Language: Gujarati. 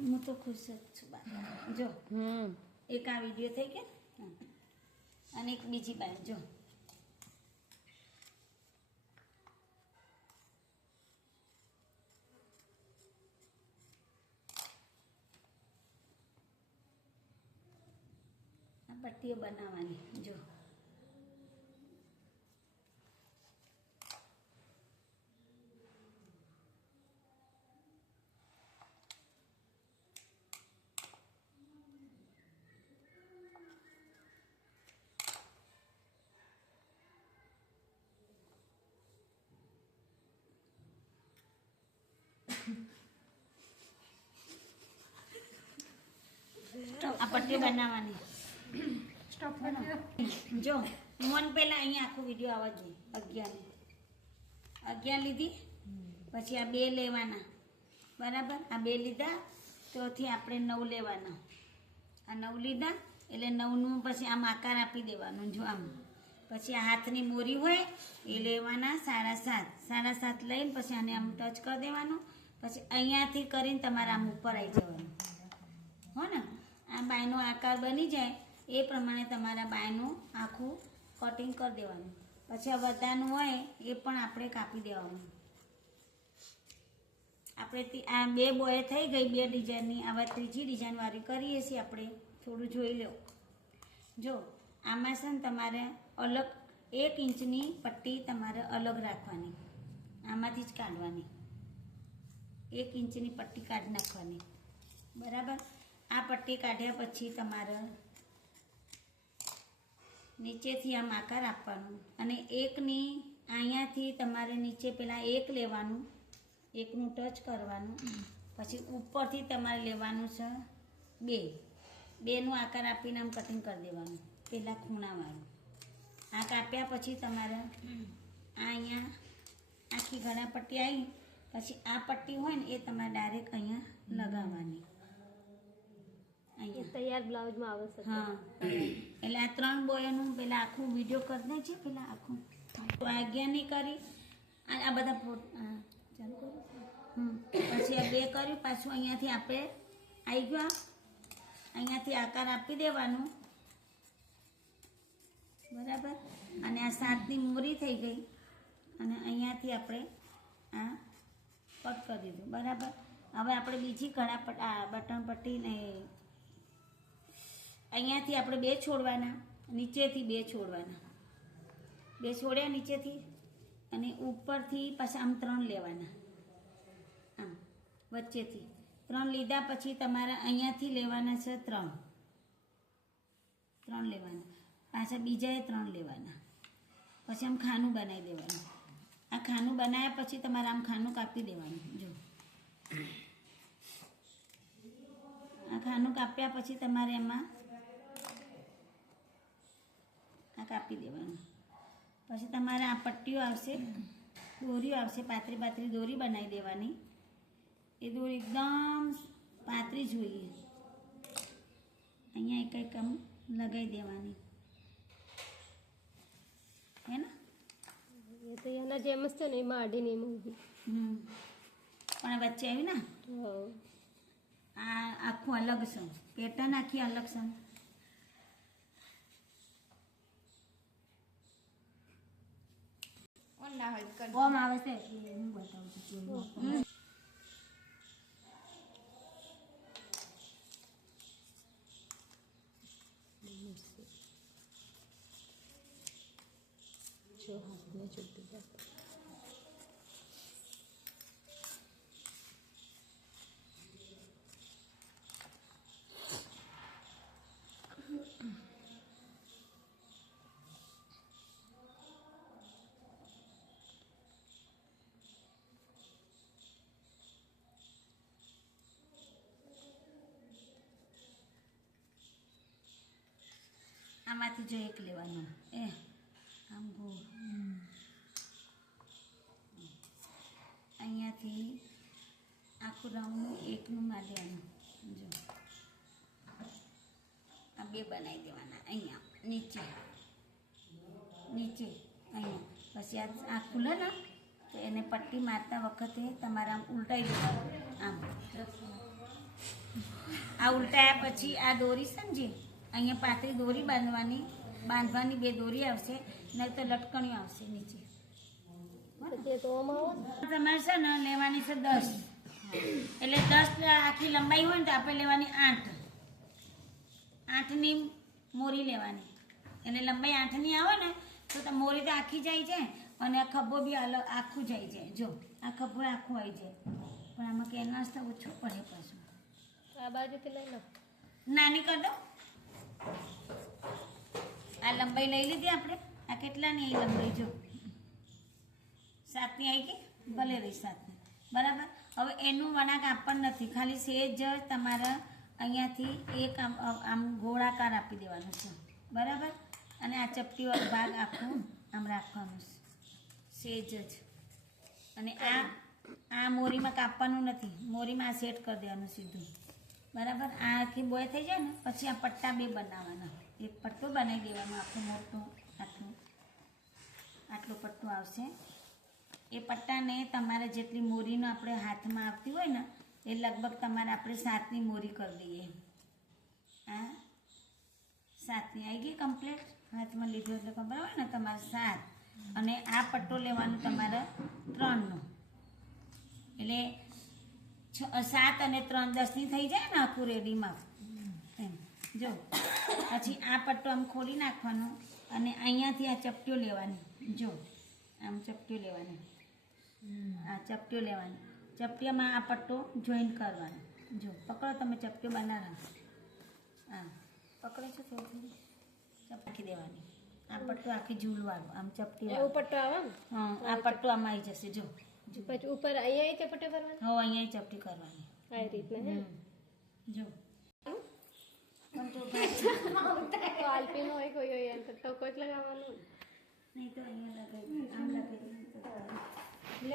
હું તો ખુશ જ છું બાપા. જો એક આ વિડીયો થઈ ગયો અને એક બીજી બાજુ જો આ પટ્ટીઓ બનાવવાની જો આ પટ્ટી બનાવવાની જો મન પહેલા અહીંયા આખો વિડીયો આવવા જોઈએ 11 લીધી પછી આ 2 લેવાના બરાબર આ 2 લીધા તોથી આપણે 9 લેવાના આ 9 લીધા એટલે 9નું પછી આમ આકાર આપી દેવાનો જો આમ પછી આ હાથની બોરી હોય એ લેવાના 7.5 લઈને પછી આને આમ ટચ કરી દેવાનું પછી અહીંયાથી કરીને તમારે આમ ઉપર આવી જવાનું હો ને આ બાયનો આકાર બની જાય એ પ્રમાણે તમારા બાયનું આખું કટિંગ કરી દેવાનું પછી આ બધાનું હોય એ પણ આપણે કાપી દેવાનું આપણે આ 2 બોય થઈ ગઈ 2 ડિઝાઇનની આવા ત્રીજી ડિઝાઇનવાળી કરીએ છીએ આપણે થોડું જોઈ લો જો આમાં છે ને તમારે અલગ 1 ઇંચની પટ્ટી તમારે અલગ રાખવાની આમાંથી જ કાઢવાની 1 ઇંચની પટ્ટી કાઢી નાખવાની બરાબર આ પટ્ટી કાઢ્યા પછી તમારે નીચેથી આમ આકાર આપવાનો અને એકની અહીંયાથી તમારે નીચે પેલા 1 લેવાનું 1નું ટચ કરવાનું પછી ઉપરથી તમારે લેવાનું છે 2નું આકાર આપીને આમ કટિંગ કરી દેવાનું પેલા ખૂણાવાળું આ કાપ્યા પછી તમારે આ અહીંયા આખી ઘણા પટ્ટી આવી પછી આ પટ્ટી હોય ને એ તમારે ડાયરેક્ટ અહીંયા લગાવવાની તૈયાર બ્લાઉઝમાં આવે છે હા એટલે આ 3 બોયનું પેલા આખું વિડીયો કરી દે છે પેલા આખું આજ્ઞાની કરી આ બધા ચાલુ કરો પછી આ 2 કર્યું પાછું અહીંયાથી આપણે આવી ગયા અહીંયાથી આકાર આપી દેવાનું બરાબર અને આ 7ની મોરી થઈ ગઈ અને અહીંયાથી આપણે આ કટ કરી દીધું બરાબર હવે આપણે બીજી ઘણા બટન પટ્ટી ને અહીંયાથી આપણે 2 છોડવાના નીચેથી 2 છોડવાના 2 છોડ્યા નીચેથી અને ઉપરથી પાછા આમ 3 લેવાના આમ વચ્ચેથી 3 લીધા પછી તમારે અહીંયાથી લેવાના છે 3 લેવાના પાછા બીજાએ 3 લેવાના પછી આમ ખાનું બનાવી દેવાનું આ ખાનું બનાવ્યા પછી તમારે આમ ખાનું કાપી દેવાનું જો આ ખાનું કાપ્યા પછી તમારે એમાં આ કાપી દેવાનું પછી તમારે આ પટ્ટીઓ આવશે દોરીઓ આવશે પાતળી દોરી બનાવી દેવાની એ દોરી એકદમ પાતળી જોઈએ અહીંયા એક આમ લગાવી દેવાની હે ને એ તો એના જેમ જ છે ને એમાં અડીને એમાં ઊભી પણ વચ્ચે આવી ને આ આખું અલગ છે પેટર્ન આખી અલગ છે ઓમ આવે છે હું બતાવું છું જો હાથને છૂટી જાય આમાંથી જો એક લેવાનું એ આમ ગોળ અહીંયાથી આખું રાઉન્ડનું 1નું મારવાનું જો આ 2 બનાવી દેવાના અહીંયા નીચે અહીંયા પછી આ ખુલે ને તો એને પટ્ટી મારતા વખતે તમારે આમ ઉલટાઈ દેવાનું આમ આ ઉલટાયા પછી આ દોરી સમજી અહીંયા પાતળી દોરી બાંધવાની 2 દોરી આવશે નહીં તો લટકણીઓ આવશે નીચે. તે તો આમાં તમારે છે ને લેવાની છે 10, એટલે 10 આખી લંબાઈ હોય ને તો આપણે લેવાની 8. 8ની મોરી લેવાની, એટલે લંબાઈ 8ની આવે ને તો મોરી તો આખી જાય છે અને આ ખભો બી અલગ આખું જાય છે. જો આ ખભો આખું આવી જાય, પણ આમાં કેનવાસ તો ઓછો પડે પાછું. આ બાજુથી લઈ લો. નાની કર દો. આ લંબાઈ લઈ લીધી આપણે. આ કેટલાની આવી લંબાઈ? જો 7ની આવી ગઈ, ભલે રહી 7ની. બરાબર. હવે એનું વળાંક આપણ નથી, ખાલી સેજ જ તમારે અહીંયાથી એક આમ ગોળાકાર આપી દેવાનું છે. બરાબર. અને આ ચપટી ભાગ આખું આમ રાખવાનું છે, સેજ જ. અને આ મોરીમાં કાપવાનું નથી, મોરીમાં આ સેટ કરી દેવાનું સીધું. બરાબર. આ આખી બોય થઈ જાય ને પછી આ પટ્ટા 2 બનાવવાના. એક પટ્ટો બનાવી દેવાનો આખું મોટું, આટલું પટ્ટું આવશે. એ પટ્ટાને તમારે જેટલી મોરીનો આપણે હાથમાં આવતી હોય ને એ લગભગ તમારે આપણે 7ની મોરી કરી દઈએ. આ 7ની આવી ગઈ કમ્પ્લીટ. હાથમાં લીધું એટલે ખબર હોય ને તમારે 7. અને આ પટ્ટો લેવાનો તમારે 3નો, એટલે 7 અને 3 10ની થઈ જાય ને આખું રેડીમાં એમ. જો પછી આ પટ્ટો આમ ખોલી નાખવાનો અને અહીંયાથી આ ચપટીઓ લેવાની. જો આમ ચપટીઓ લેવાની, આ ચપટીઓ લેવાની. ચપટીઓમાં આ પટ્ટો જોઈન્ટ કરવાનો. જો પકડો તમે, ચપટીઓ બનાવો. હા પકડો છો થોડી ચપટી દેવાની. આ પટ્ટો આખી ઝૂલવાનું આમ ચપટી. એવું પટ્ટો આવે ને? હા આ પટ્ટો આમાં આવી જશે. જો પછી ઉપર અહીંયા ચપટે કરવાનું. હવે અહીંયા ચપટી કરવાની આ રીતના હે. જો તો આલ્પિન હોય કોઈ હોય એમ તો કોઈ લગાવવાનું નહીં તો અહીંયા લગાવી આમ લગાવી